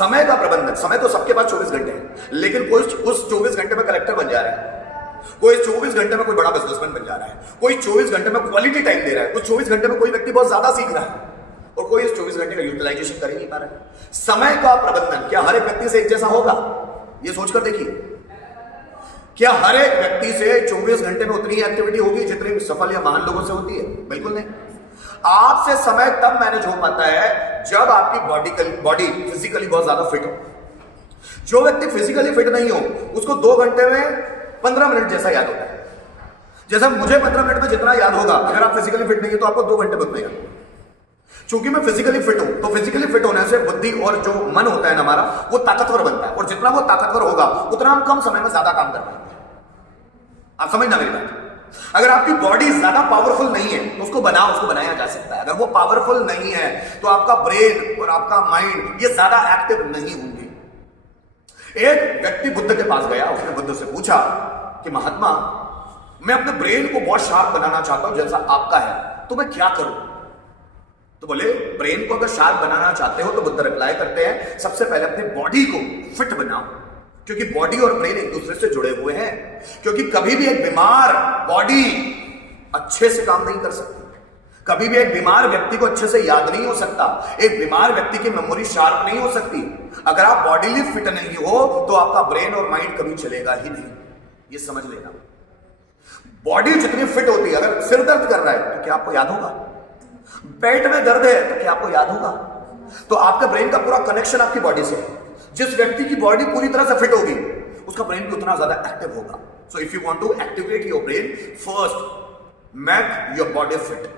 समय का प्रबंधन, समय तो सबके पास 24 घंटे हैं, लेकिन कोई उस 24 घंटे में कलेक्टर बन जा रहा है, कोई 24 घंटे में कोई बड़ा बिजनेसमैन बन जा रहा है, कोई 24 घंटे में क्वालिटी टाइम दे रहा है, कुछ 24 घंटे में कोई व्यक्ति बहुत ज्यादा सीख रहा है, और कोई इस 24 घंटे का यूटिलाइजेशन कर ही नहीं पा रहा है। समय का प्रबंधन क्या हर एक व्यक्ति से एक जैसा होगा? ये सोचकर देखिए, क्या हर एक व्यक्ति से 24 घंटे में उतनी एक्टिविटी होगी जितनी सफल या महान लोगों से होती है? बिल्कुल नहीं। आपसे समय तब मैनेज हो पाता है जब आपकी बॉडी फिजिकली बहुत ज्यादा फिट हो। जो व्यक्ति फिजिकली फिट नहीं हो उसको 2 घंटे में 15 मिनट जैसा याद होता है। जैसे मुझे 15 मिनट में जितना याद होगा, अगर आप फिजिकली फिट नहीं है तो आपको 2 घंटे में उतना याद होगा। चूंकि मैं फिजिकली फिट हूं, तो फिजिकली फिट होने से बुद्धि और जो मन होता है ना हमारा, वो ताकतवर बनता है, और जितना वो ताकतवर होगा उतना हम कम समय में ज्यादा काम कर पाएंगे। आप समझना मेरी बात। अगर आपकी बॉडी ज्यादा पावरफुल नहीं है तो उसको बनाया जा सकता है। अगर वो पावरफुल नहीं है तो आपका ब्रेन और आपका माइंड ये ज्यादा एक्टिव नहीं होंगे। एक व्यक्ति बुद्ध के पास गया, उसने बुद्ध से पूछा कि महात्मा, मैं अपने ब्रेन को बहुत शार्प बनाना चाहता हूं जैसा आपका है, तो मैं क्या करूं? तो बोले, ब्रेन को अगर शार्प बनाना चाहते हो तो बुद्ध रिप्लाई करते हैं, सबसे पहले अपनी बॉडी को फिट बनाओ, क्योंकि बॉडी और ब्रेन एक दूसरे से जुड़े हुए हैं। क्योंकि कभी भी एक बीमार बॉडी अच्छे से काम नहीं कर सकती, कभी भी एक बीमार व्यक्ति को अच्छे से याद नहीं हो सकता, एक बीमार व्यक्ति की मेमोरी शार्प नहीं हो सकती। अगर आप बॉडीली फिट नहीं हो तो आपका ब्रेन और माइंड कभी चलेगा ही नहीं। ये समझ लेना। बॉडी जितनी फिट होती है, अगर सिर दर्द कर रहा है तो क्या आपको याद होगा? पेट में दर्द है तो क्या आपको याद होगा? तो आपका ब्रेन का पूरा कनेक्शन आपकी बॉडी से है। जिस व्यक्ति की बॉडी पूरी तरह से फिट होगी उसका ब्रेन भी उतना ज्यादा एक्टिव होगा। So if you want to activate your brain, first make your body fit.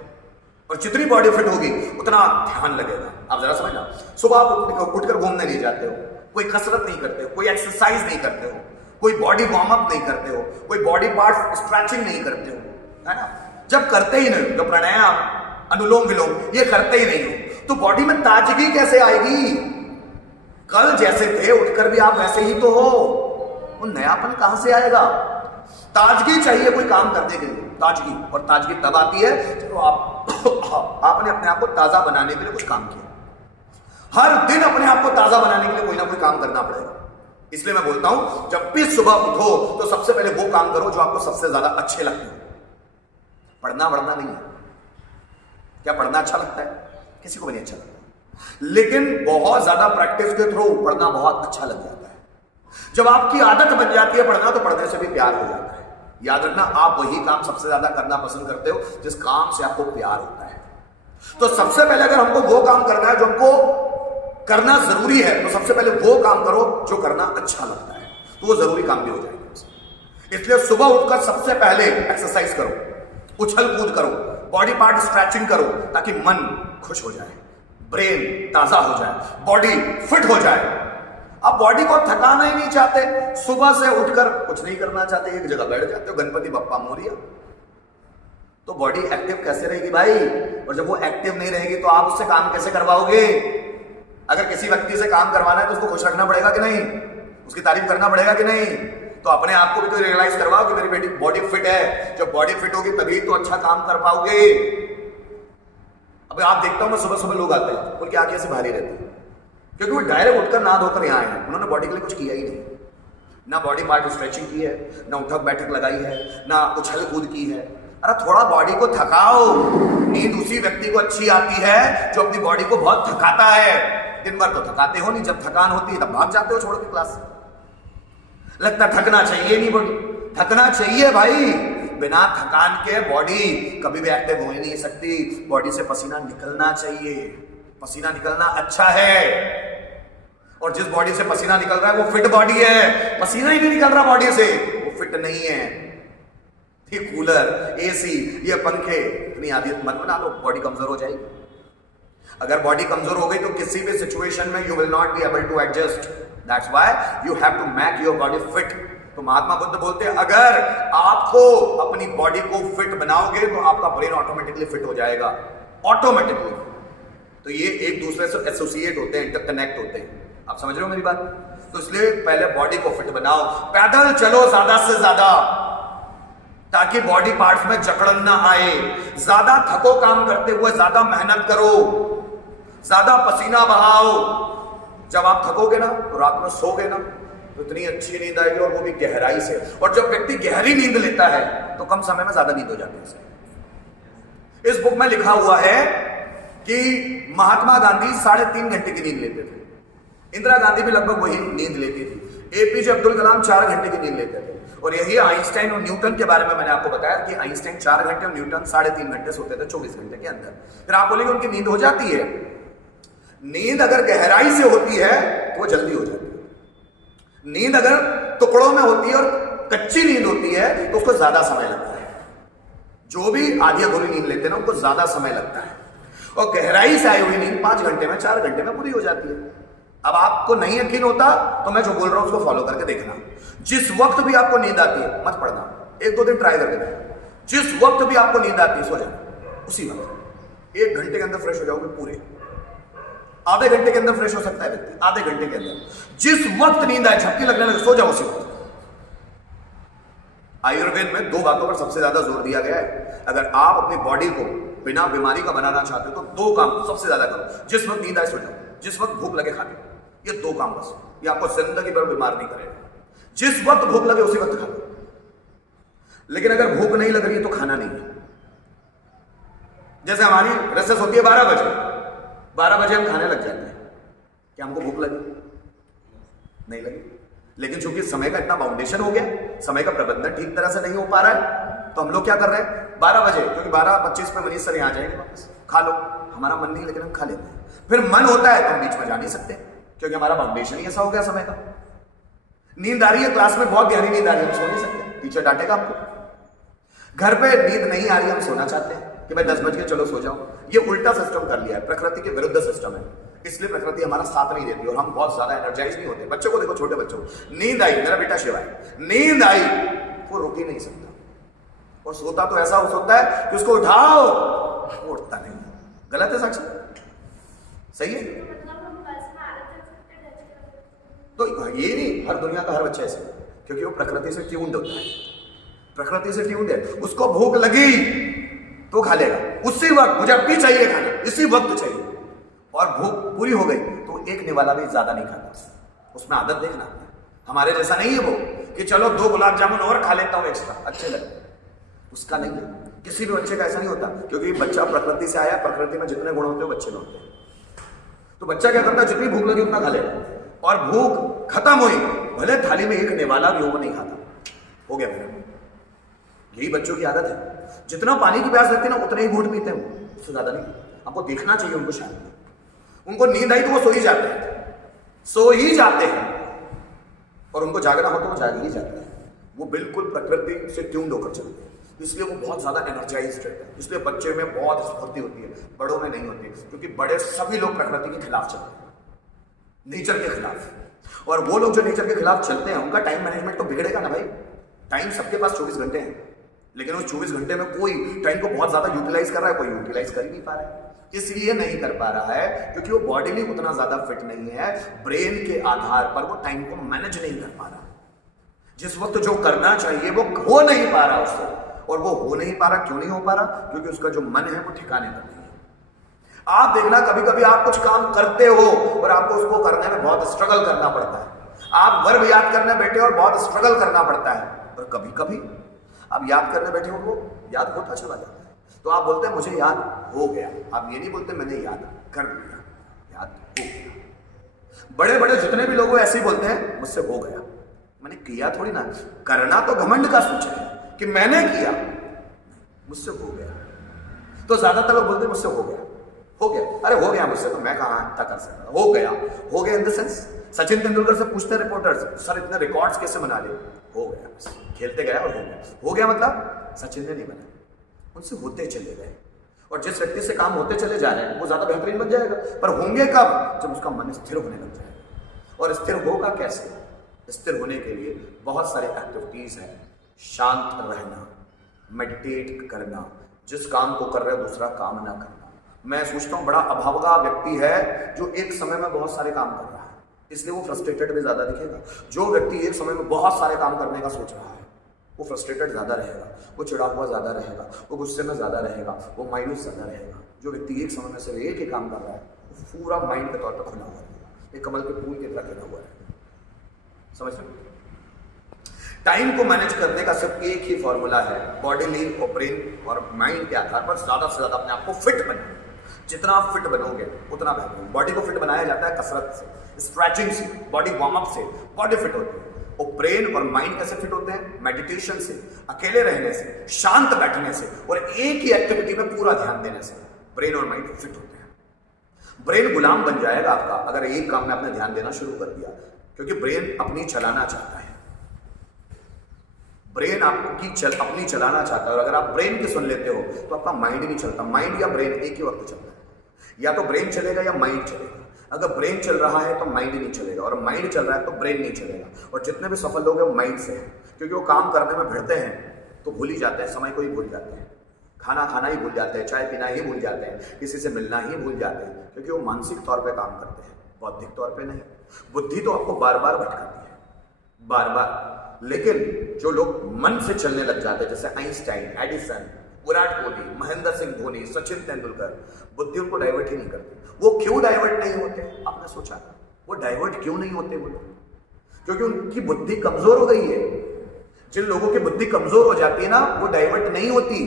और जितनी बॉडी फिट होगी उतना ध्यान लगेगा। आप जरा समझना, सुबह आप उठकर घूमने नहीं जाते हो, कोई कसरत नहीं करते हो, कोई एक्सरसाइज नहीं करते हो, कोई बॉडी वार्म अप नहीं करते हो, कोई बॉडी पार्ट स्ट्रेचिंग नहीं करते हो, है ना? जब करते ही नहीं, जो प्राणायाम, अनुलोम विलोम ये करते ही नहीं हो तो बॉडी में ताजगी कैसे आएगी? कल जैसे थे उठकर भी आप वैसे ही तो हो, वो नयापन कहां से आएगा? ताजगी चाहिए कोई काम करने के लिए, ताजगी। और ताजगी तब आती है जब आपने अपने आप को ताजा बनाने के लिए कुछ काम किया। हर दिन अपने आप को ताजा बनाने के लिए कोई ना कोई काम करना पड़ेगा। इसलिए मैं बोलता हूं, जब भी सुबह उठो तो सबसे पहले वो काम करो जो आपको सबसे ज्यादा अच्छे लगते हैं। पढ़ना वढ़ना नहीं है। क्या पढ़ना अच्छा लगता है? किसी को भी नहीं अच्छा लगता, लेकिन बहुत ज्यादा प्रैक्टिस के थ्रू पढ़ना बहुत अच्छा लग जाता है। जब आपकी आदत बन जाती है पढ़ना, तो पढ़ने से भी प्यार हो जाता है। याद रखना, आप वही काम सबसे ज्यादा करना पसंद करते हो जिस काम से आपको प्यार होता है। तो सबसे पहले अगर हमको वो काम करना है जो हमको करना जरूरी है, तो सबसे पहले वो काम करो जो करना अच्छा लगता है, तो वो जरूरी काम भी हो जाएगा। इसलिए सुबह उठकर सबसे पहले एक्सरसाइज करो, उछल कूद करो, बॉडी पार्ट स्ट्रेचिंग करो, ताकि मन खुश हो जाए, ब्रेन ताजा हो जाए, बॉडी फिट हो जाए। अब बॉडी को थकाना ही नहीं चाहते, सुबह से उठकर कुछ नहीं करना चाहते, एक जगह बैठ जाते हो, गणपति बप्पा मोरिया, तो बॉडी एक्टिव कैसे रहेगी भाई? और जब वो एक्टिव नहीं रहेगी तो आप उससे काम कैसे करवाओगे? अगर किसी व्यक्ति से काम करवाना है तो उसको खुश रखना पड़ेगा कि नहीं? उसकी तारीफ करना पड़ेगा कि नहीं? तो अपने आप को भी तो रियलाइज करवाओ कि मेरी बॉडी फिट है। जब बॉडी फिट होगी तभी तो अच्छा काम कर पाओगे। अब आप देखता हूं मैं, सुबह सुबह लोग आते हैं, उनकी आंखें से भारी रहती है, क्योंकि वो डायरेक्ट उठकर नहा धोकर यहाँ आए हैं। उन्होंने बॉडी के लिए कुछ किया ही नहीं, ना बॉडी पार्ट स्ट्रेचिंग की है, ना उठक बैठक लगाई है, ना उछल कूद की है। अरे थोड़ा बॉडी को थकाओ। नींद उसी व्यक्ति को अच्छी आती है जो अपनी बॉडी को बहुत थकाता है। दिन भर तो थकाते हो नहीं, जब थकान होती है तब भाग जाते हो छोड़ के क्लास। लगता थकना चाहिए नहीं, बॉडी थकना चाहिए भाई। बिना थकान के बॉडी कभी भी एक्टिव हो ही नहीं सकती। बॉडी से पसीना निकलना चाहिए, पसीना निकलना अच्छा है। और जिस बॉडी से पसीना निकल रहा है वो फिट बॉडी है। पसीना ही नहीं निकल रहा बॉडी से, वो फिट नहीं है। ये कूलर, एसी, ये पंखे, इतनी आदत मत बना लो, बॉडी कमजोर हो जाएगी। अगर बॉडी कमजोर हो गई तो किसी भी सिचुएशन में you will not be able to adjust. That's why you have to make your body fit. तो महात्मा बुद्ध बोलते हैं, अगर आपको अपनी बॉडी को फिट बनाओगे तो आपका ब्रेन ऑटोमेटिकली फिट हो जाएगा, ऑटोमेटिकली। तो ये एक दूसरे से एसोसिएट होते हैं, इंटरकनेक्ट होते हैं। आप समझ रहे हो मेरी बात? तो इसलिए पहले बॉडी को फिट बनाओ। पैदल चलो ज्यादा से ज्यादा, ताकि बॉडी पार्ट्स में जकड़न ना आए। ज्यादा थको काम करते हुए, ज्यादा मेहनत करो, ज्यादा पसीना बहाओ, जब आप थकोगे ना तो रात में सोगे ना तो इतनी अच्छी नींद आएगी, और वो भी गहराई से। और जब व्यक्ति गहरी नींद लेता है तो कम समय में ज्यादा नींद हो जाती है उसे। इस बुक में लिखा हुआ है कि महात्मा गांधी 3.5 घंटे की नींद लेते थे, इंदिरा गांधी भी लगभग वही नींद लेती थी, एपीजे अब्दुल कलाम 4 घंटे की नींद लेते थे, और यही आइंस्टाइन और न्यूटन के बारे में मैंने आपको बताया कि आइंस्टाइन 4 घंटे और न्यूटन 3.5 घंटे सोते थे 24 घंटे के अंदर। फिर आप बोलेंगे उनकी नींद हो जाती है। नींद अगर गहराई से होती है तो वो जल्दी हो जाती है। नींद अगर टुकड़ों में होती है और कच्ची नींद होती है तो उसको ज्यादा समय लगता है। जो भी आधी अधूरी नींद लेते हैं ना उनको ज्यादा समय लगता है, और गहराई से आई हुई नींद 5 घंटे में 4 घंटे में पूरी हो जाती है। अब आपको नहीं यकीन होता तो मैं जो बोल रहा हूं उसको फॉलो करके देखना। जिस वक्त भी आपको नींद आती है मत पढ़ना, 1-2 दिन ट्राई करके देखना। जिस वक्त भी आपको नींद आती है सो जाओ उसी वक्त। 1 घंटे के अंदर फ्रेश हो जाओगे पूरे, आधे घंटे के अंदर फ्रेश हो सकता है व्यक्ति, आधे घंटे के अंदर। जिस वक्त नींद आए, झपकी लगने लगे, सो जाओ उसी वक्त। आयुर्वेद में 2 बातों पर सबसे ज्यादा जोर दिया गया है। अगर आप अपनी बॉडी को बिना बीमारी का बनाना चाहते हो तो 2 काम सबसे ज्यादा करो। जिस वक्त नींद आए सो जाओ, जिस वक्त भूख लगे खा लो। ये 2 काम बस, ये आपको जिंदगी भर बीमार नहीं करेगा। जिस वक्त भूख लगे उसी वक्त खा लो, लेकिन अगर भूख नहीं लग रही है तो खाना नहीं है। जैसे हमारी रेसेस होती है 12 बजे, 12 बजे हम खाने लग जाते हैं, क्या हमको भूख लगी? नहीं लगी। लेकिन चूंकि समय का इतना बाउंडेशन हो गया, समय का प्रबंधन ठीक तरह से नहीं हो पा रहा है, तो हम लोग क्या कर रहे हैं 12 बजे, क्योंकि 12:25 पे मनीष सर यहाँ जाएंगे वापस, खा लो। हमारा मन नहीं लेकिन हम खा लेते हैं। फिर मन होता है तो हम बीच में जा नहीं सकते, क्योंकि हमारा बाउंडेशन ही ऐसा हो गया समय का। नींद आ रही है क्लास में, बहुत गहरी नींद आ रही है, हम सो नहीं सकते, टीचर डांटेगा आपको। घर पे नींद नहीं आ रही है, हम सोना चाहते हैं कि भाई 10 बज के चलो सो जाओ। ये उल्टा सिस्टम कर लिया है, प्रकृति के विरुद्ध सिस्टम है, इसलिए प्रकृति हमारा साथ नहीं देती और हम बहुत ज्यादा एनर्जाइज नहीं होते। बच्चों को देखो, छोटे बच्चों को नींद आई, मेरा बेटा शिवा है, नींद आई वो रुक ही नहीं सकता, और सोता तो ऐसा सोता है कि उसको उठाओ वो उठता नहीं। गलत है साक्षी? सही है? तो ये नहीं हर दुनिया का हर बच्चा ऐसे, क्योंकि वो प्रकृति से ट्यून्ड होता है, प्रकृति से ट्यून्ड है। उसको भूख लगी तो खा लेगा उसी वक्त, मुझे अब भी चाहिए खाना, इसी वक्त चाहिए, और भूख पूरी हो गई तो एक निवाला भी ज्यादा नहीं खाता। उसमें आदत देखना, हमारे जैसा नहीं है वो कि चलो 2 गुलाब जामुन और खा लेता हूं एक्स्ट्रा, अच्छे लगते, उसका नहीं है। किसी भी बच्चे का ऐसा नहीं होता, क्योंकि बच्चा प्रकृति से आया, प्रकृति में जितने गुण होते हैं बच्चे में होते हैं। तो बच्चा क्या करता है, जितनी भूख लगी उतना खा लेगा, और भूख खत्म हुई भले थाली में 1 निवाला भी हो वो नहीं खाता, हो गया मेरा। यही बच्चों की आदत है, जितना पानी की प्यास लगती है ना उतना ही घूंट पीते हैं, उससे ज्यादा नहीं। आपको देखना चाहिए उनको, शायद उनको नींद आई तो वो सो ही जाते हैं, सो ही जाते हैं, और उनको जागना हो तो वो जाग ही जाते हैं। वो बिल्कुल प्रकृति से ट्यून्ड होकर चलते हैं, इसलिए वो बहुत ज्यादा एनर्जाइज्ड रहते हैं। इसलिए बच्चे में बहुत स्फूर्ति होती है, बड़ों में नहीं होती, क्योंकि बड़े सभी लोग प्रकृति के खिलाफ चलते हैं, नेचर के खिलाफ। और वो लोग जो नेचर के खिलाफ चलते हैं उनका टाइम मैनेजमेंट तो बिगड़ेगा ना भाई। टाइम सबके पास 24 घंटे हैं, लेकिन उस 24 घंटे में कोई टाइम को बहुत ज्यादा यूटिलाइज कर रहा है, कोई यूटिलाइज कर ही नहीं पा रहा है। इसलिए नहीं कर पा रहा है क्योंकि वो बॉडी में उतना ज्यादा फिट नहीं है, ब्रेन के आधार पर वो टाइम को मैनेज नहीं कर पा रहा। जिस वक्त जो करना चाहिए वो हो नहीं पा रहा उससे, और वो हो नहीं पा रहा। क्यों नहीं हो पा रहा? क्योंकि उसका जो मन है वो ठिकाने पर नहीं है। आप देखना, कभी कभी आप कुछ काम करते हो और आपको उसको करने में बहुत स्ट्रगल करना पड़ता है। आप वर्ब याद करने बैठे और बहुत स्ट्रगल करना पड़ता है, और कभी कभी आप याद करने बैठे हो वो याद होता चला जाता है, तो आप बोलते हैं मुझे याद हो गया। आप ये नहीं बोलते मैंने याद कर लिया, याद हो गया। बड़े बड़े जितने भी लोग ऐसे ही बोलते हैं मुझसे हो गया, मैंने किया थोड़ी ना। करना तो घमंड का सूचक है कि मैंने किया, मुझसे हो गया। तो ज्यादातर लोग बोलते हैं मुझसे हो गया, हो गया। अरे हो गया मुझसे, तो मैं कहाँ इतना कर सकता? हो गया, हो गया in the sense Sachin Tendulkar से पूछते रिपोर्टर्स, सर इतने रिकॉर्ड्स कैसे बना लिए? हो गया, खेलते गया और हो गया। हो गया मतलब सचिन ने नहीं बनाया, उनसे होते चले गए। और जिस व्यक्ति से काम होते चले जा रहे हैं वो ज्यादा बेहतरीन बन जाएगा, पर होंगे कब? जब उसका मन स्थिर होने लग जाएगा। और स्थिर होगा कैसे? स्थिर होने के लिए बहुत सारे एक्टिविटीज हैं। शांत रहना, मेडिटेट करना, जिस काम को कर रहे हो दूसरा काम ना करना। मैं सोचता हूं बड़ा अभागा व्यक्ति है जो एक समय में बहुत सारे काम कर रहा है, इसलिए वो फ्रस्ट्रेटेड भी ज्यादा दिखेगा। जो व्यक्ति एक समय में बहुत सारे काम करने का सोच रहा है वो फ्रस्ट्रेटेड ज्यादा रहेगा, वो चिड़ा हुआ ज्यादा रहेगा, वो गुस्से में ज्यादा रहेगा, वो मायूस ज्यादा रहेगा। जो व्यक्ति एक समय में सिर्फ एक ही काम कर रहा है वो पूरा माइंड के तौर पर खुला हुआ रहेगा। एक कमल के फूल की तरह खिला हुआ है। समझ रहे? टाइम को मैनेज करने का सिर्फ एक ही फॉर्मूला है, बॉडीली और ब्रेन और माइंड के आधार पर ज्यादा से ज्यादा अपने आप को फिट बनाओ। जितना आप फिट बनोगे उतना बेहतर। बॉडी को फिट बनाया जाता है कसरत से, स्ट्रेचिंग से, बॉडी वार्म अप से बॉडी फिट होती है। और ब्रेन और माइंड कैसे फिट होते हैं? मेडिटेशन से, अकेले रहने से, शांत बैठने से और एक ही एक्टिविटी में पूरा ध्यान देने से ब्रेन और माइंड फिट होते हैं। ब्रेन गुलाम बन जाएगा आपका अगर एक काम में आपने ध्यान देना शुरू कर दिया, क्योंकि ब्रेन अपनी चलाना चाहता है। ब्रेन आपकी अपनी चलाना चाहता है, और अगर आप ब्रेन की सुन लेते हो तो आपका माइंड नहीं चलता। माइंड या ब्रेन एक ही वक्त चलता है, या तो ब्रेन चलेगा या माइंड चलेगा। अगर ब्रेन चल रहा है तो माइंड नहीं चलेगा, और माइंड चल रहा है तो ब्रेन नहीं चलेगा। और जितने भी सफल लोग हैं वो माइंड से हैं, क्योंकि वो काम करने में भिड़ते हैं तो भूल ही जाते हैं, समय को ही भूल जाते हैं, खाना खाना ही भूल जाते हैं, चाय पीना ही भूल जाते हैं, किसी से मिलना ही भूल जाते हैं, क्योंकि वो मानसिक तौर पे काम करते हैं, बौद्धिक तौर पे नहीं। बुद्धि तो आपको बार बार भटकाती है, बार बार। लेकिन जो लोग मन से चलने लग जाते हैं, जैसे आइंस्टाइन, एडिसन, विराट कोहली, महेंद्र सिंह धोनी, सचिन तेंदुलकर, बुद्धि उनको डाइवर्ट ही नहीं करती। वो क्यों डाइवर्ट नहीं होते? आपने सोचा वो डाइवर्ट क्यों नहीं होते? वो क्योंकि उनकी बुद्धि कमजोर हो गई है। जिन लोगों की बुद्धि कमजोर हो जाती है ना, वो डाइवर्ट नहीं होती।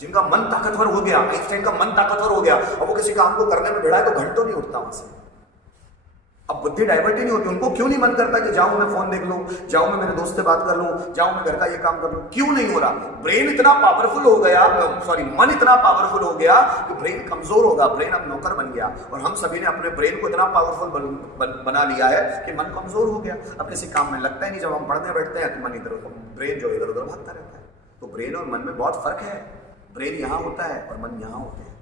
जिनका मन ताकतवर हो गया, आइंस्टाइन का मन ताकतवर हो गया, अब वो किसी काम को करने में भिड़ा है तो घंटों नहीं उठता वहां से। अब बुद्धि डाइवर्ट ही नहीं होती। उनको क्यों नहीं मन करता कि जाऊं मैं फोन देख लूं, जाऊं मैं मेरे दोस्त से बात कर लूं, जाऊं मैं घर का ये काम कर लूं? क्यों नहीं हो रहा? ब्रेन इतना पावरफुल हो गया, मन इतना पावरफुल हो गया कि ब्रेन कमजोर होगा, ब्रेन अब नौकर बन गया। और हम सभी ने अपने ब्रेन को इतना पावरफुल बना लिया है कि मन कमजोर हो गया, अब किसी काम में लगता ही नहीं। जब हम पढ़ने बैठते हैं तो मन इधर उधर, ब्रेन जो इधर उधर भागता रहता है। तो ब्रेन और मन में बहुत फर्क है। ब्रेन यहां होता है और मन यहां होते हैं।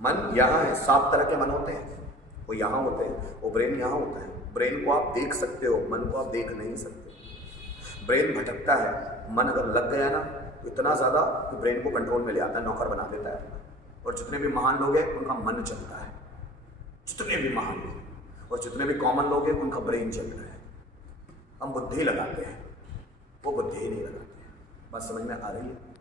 मन यहां है, 7 तरह के मन होते हैं, वो यहां होते हैं, वो ब्रेन यहां होता है। ब्रेन को आप देख सकते हो, मन को आप देख नहीं सकते। ब्रेन भटकता है, मन अगर लग गया ना तो इतना ज्यादा कि ब्रेन को कंट्रोल में ले आता है, नौकर बना देता है। और जितने भी महान लोग हैं उनका मन चलता है, जितने भी महान लोग, और जितने भी कॉमन लोग हैं उनका ब्रेन चल रहा है। हम बुद्धि लगाते हैं, वो बुद्धि ही नहीं लगाते हैं। बात समझ में आ रही है?